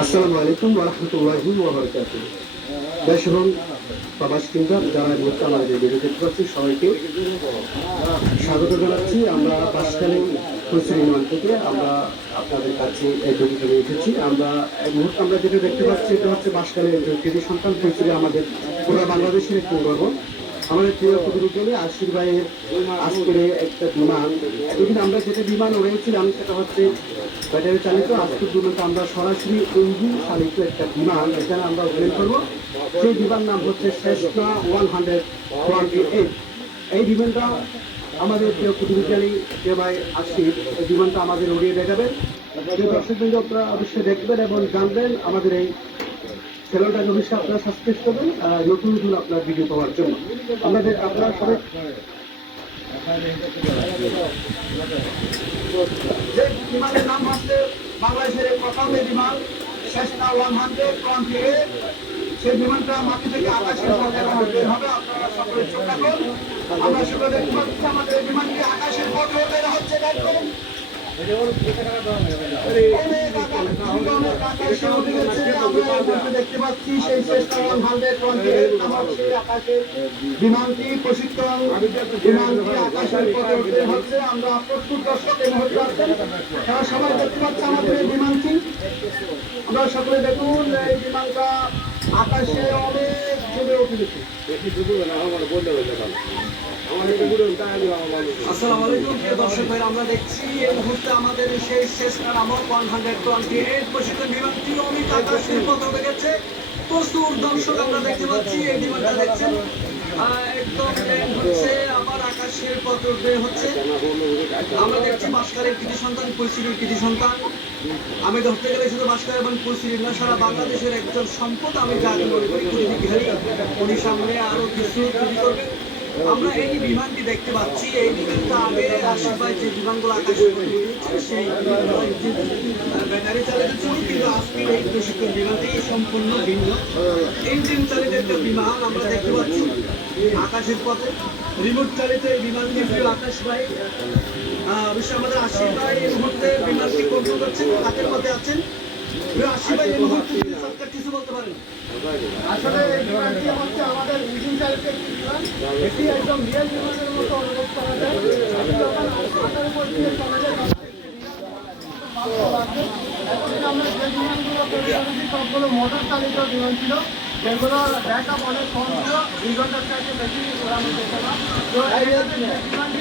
আসসালামু আলাইকুম ওয়া রাহমাতুল্লাহি ওয়া বারাকাতুহু। দেশ এবং প্রবাস কেন্দ্র যারা এই মুহূর্তে আমাদের ভিডিও দেখতে পাচ্ছি সবাইকে স্বাগত জানাচ্ছি। আমরা বাঁশখালী কচুরি ইউনিয়ন থেকে আমরা আপনাদের কাছে এই ভিডিওটা নিয়ে এসেছি। আমরা এই মুহূর্তে আমরা যেটা দেখতে পাচ্ছি এটা হচ্ছে বাঁশখালীর একজন কৃতি সন্তান কচুরি আমাদের পুরো বাংলাদেশের একটি গর্ব। আমাদের প্রিয় কবিরুজ্জ্বলী আশির ভাইয়ের আজকের একটা বিমান, এতদিন আমরা যেটা বিমান উড়িয়েছিলাম সেটা হচ্ছে ব্যাটারি চালিত। আজকের বিমানটা আমরা সরাসরি ইঞ্জিন চালিত একটা বিমান এখানে আমরা উড়ান করবো। সেই বিমান নাম হচ্ছে সেসনা 128। এই বিমানটা আমাদের প্রিয় কবিরুজ্জ্বলী ভাই আশির এই বিমানটা আমাদের উড়িয়ে দেখাবেন। যে দর্শকবৃন্দ আপনারা অবশ্যই দেখবেন এবং জানবেন আমাদের এই চ্যানেলটাকে অবশ্যই আপনারা সাবস্ক্রাইব করবেন নতুন নতুন আপনার ভিডিও পাওয়ার জন্য। আপনারা সবাই যে বিমানের নাম হচ্ছে বাংলাদেশের প্রথম বিমান সেসনা 128। সেই বিমানটা মাটি থেকে আকাশে হবে। আপনারা সকলে চোখ রাখুন। আমরা সকলে দেখতে পাচ্ছি আমাদের বিমানটি আকাশের পথে বের হচ্ছে। দেখুন দেখতে পাচ্ছি সেই বিমানটি প্রশিক্ষণ বিমানটি আকাশের পথে উঠতে হচ্ছে। আমরা প্রচুর দর্শক এই মুহূর্তে আছেন, তারা সবাই দেখতে পাচ্ছে আমাদের এই বিমানটি। আমরা সকলে দেখুন এই বিমানটা আকাশে অনেক জমে উঠেছে। আসসালামু আলাইকুম প্রিয় দর্শক ভাই, আমরা দেখছি এই মুহূর্তে আমাদের সেই সেসনা নামক 128 প্রশিক্ষণ বিমানটি অনেক আকাশের পথে উঠে গেছে। প্রচুর দর্শক আমরা দেখতে পাচ্ছি এই বিমানটা দেখছেন একদম হচ্ছে আবার আকাশের পথে উঠে হচ্ছে। আমরা দেখছি বাঁশখালীর কৃতি সন্তান কৈশিরীর কৃতি সন্তান। আমি ধরতে গেলে শুধু বাঁশখালী এবং কৈশিরীর না, সারা বাংলাদেশের একজন সম্পদ আমি জানি মনে করি উনি সামনে আরো কিছু তৈরি করবেন। আমরা এই বিমানটি দেখতে পাচ্ছি, এই বিমানটা আগে আশীর্বাদ যে বিমানগুলো আকাশে সেই ব্যাটারি চালিত ছিল, কিন্তু আজকের এই প্রশিক্ষণ বিমানটি সম্পূর্ণ ভিন্ন ইঞ্জিন চালিত একটা বিমান আমরা দেখতে পাচ্ছি আকাশের পথে। রিমোট চালিত এই বিমানটি প্রিয় আকাশ ভাই, অবশ্যই আমাদের আশীর্বাদ এই মুহূর্তে বিমানটি কন্ট্রোল করছেন, হাতের পথে আছেন। আশীর্বাদ এই মুহূর্তে সরকার কিছু বলতে পারেন? আসলে এই বিমানটি হচ্ছে আমাদের ইঞ্জিন চালিত একটি বিমান। এটি একদম রিয়েল বিমানের মতো অনুভব করা যায়। যখন আকাশের উপর দিয়ে চলা যায় ভালো লাগে। এখন আমরা যে বিমানগুলো তৈরি করেছি সবগুলো মোটর চালিত বিমান ছিল, যেগুলো ব্যাকআপ অনেক কম ছিল, 2 ঘন্টার চাইতে বেশি উড়ানো যেত না। তো এই বিমানটি